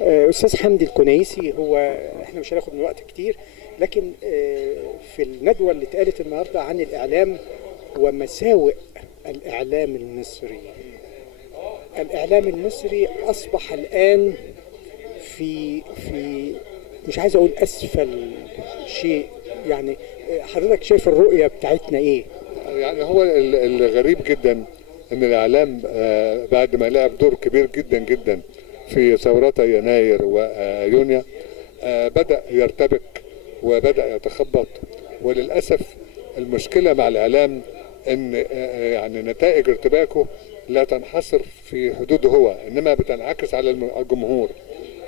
أستاذ حمدي الكنيسي، هو احنا مش هناخد من وقت كتير، لكن في الندوة اللي اتقالت النهاردة عن الإعلام ومساوئ الإعلام المصري. الإعلام المصري أصبح الآن في مش عايز أقول أسفل شيء، يعني حضرتك شايف الرؤية بتاعتنا إيه؟ يعني هو الغريب جدا ان الاعلام بعد ما لعب دور كبير جدا جدا في ثورات يناير ويونيو بدأ يرتبك وبدأ يتخبط. وللأسف المشكلة مع الإعلام ان يعني نتائج ارتباكه لا تنحصر في حدوده هو، انما بتنعكس على الجمهور،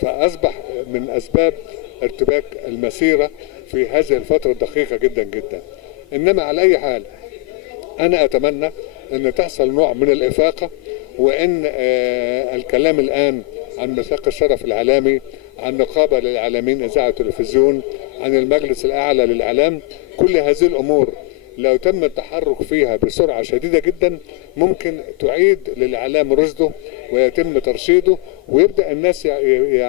فأصبح من أسباب ارتباك المسيرة في هذه الفترة الدقيقة جدا جدا. انما على اي حال انا اتمنى ان تحصل نوع من الافاقه، وان الكلام الان عن ميثاق الشرف الاعلامي، عن نقابه للاعلاميين اذاعه وتلفزيون، عن المجلس الاعلى للاعلام، كل هذه الامور لو تم التحرك فيها بسرعه شديده جدا ممكن تعيد للاعلام رشده ويتم ترشيده، ويبدا الناس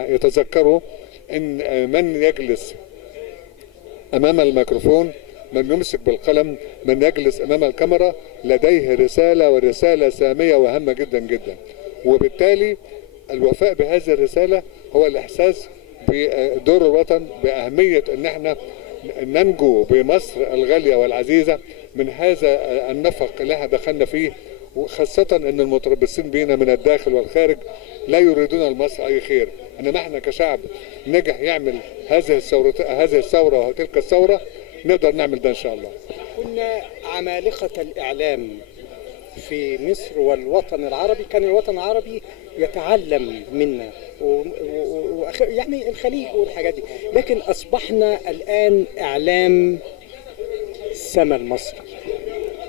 يتذكروا ان من يجلس امام الميكروفون، من يمسك بالقلم، من يجلس امام الكاميرا لديه رساله، ورساله ساميه وهامه جدا جدا. وبالتالي الوفاء بهذه الرساله هو الاحساس بدور الوطن، باهميه ان احنا ننجو بمصر الغاليه والعزيزه من هذا النفق اللي احنا دخلنا فيه، وخاصه ان المتربصين بينا من الداخل والخارج لا يريدون لمصر اي خير. انما احنا كشعب نجح يعمل هذه الثوره وتلك الثوره، نقدر نعمل ده ان شاء الله. كنا عمالقة الإعلام في مصر والوطن العربي، كان الوطن العربي يتعلم منا يعني الخليج والحاجات دي، لكن أصبحنا الآن إعلام السما المصري.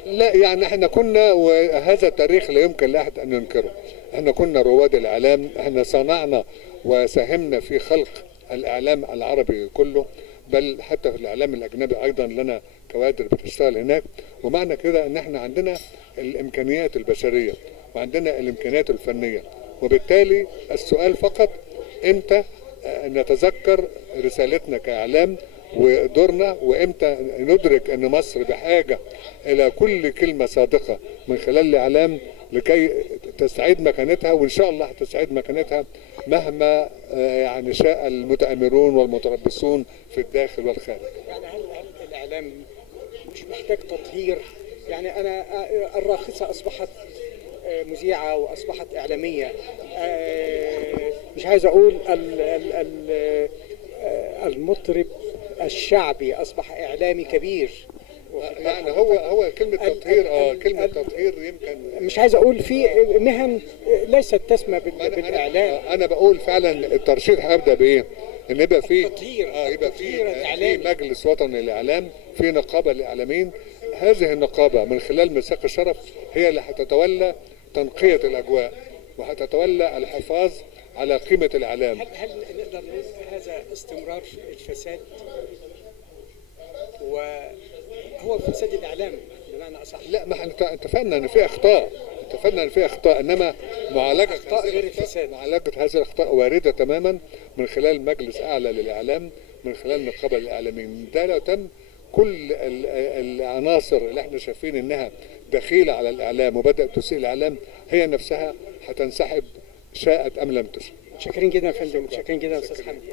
لا يعني احنا كنا، وهذا التاريخ لا يمكن لاحد ان ينكره، احنا كنا رواد الاعلام، احنا صنعنا وساهمنا في خلق الاعلام العربي كله، بل حتى في الاعلام الاجنبي ايضا لنا كوادر بتشتغل هناك. ومعنى كده ان احنا عندنا الامكانيات البشريه وعندنا الامكانيات الفنيه، وبالتالي السؤال فقط امتى نتذكر رسالتنا كاعلام ودورنا، وامتى ندرك ان مصر بحاجه الى كل كلمه صادقه من خلال الاعلام لكي تستعيد مكانتها، وان شاء الله هتستعيد مكانتها مهما يعني شاء المتآمرون والمتربصون في الداخل والخارج. يعني هل الاعلام مش محتاج تطهير؟ يعني انا الراقصه اصبحت مذيعه واصبحت اعلاميه، مش عايز اقول المطرب الشعبي اصبح اعلامي كبير. يعني هو كلمه تطهير، كلمه تطهير يمكن مش عايز اقول في مهن ليست تسمى بالاعلام. انا بقول فعلا الترشيد هيبدا بايه؟ ان يبقى في تطهير، يبقى في مجلس وطني للاعلام، في نقابه للاعلاميين. هذه النقابه من خلال ميثاق الشرف هي اللي هتتولى تنقيه الاجواء وهتتولى الحفاظ على قيمه الاعلام. هل نقدر نقول هذا استمرار الفساد؟ وهو فساد الاعلام بمعنى اصح؟ لا، ما احنا اتفقنا ان في اخطاء، انما معالجه غير الفساد، معالجه هذه الاخطاء وارده تماما من خلال مجلس اعلى للاعلام، من خلال نقابه الاعلاميين. ده لو تم كل العناصر اللي احنا شايفين انها دخيله على الاعلام وبدات تسيء الاعلام هي نفسها هتنسحب، شاءت ام لم تشاء. متشكرين جدا يا فندم، متشكرين جدا يا استاذ حمدي.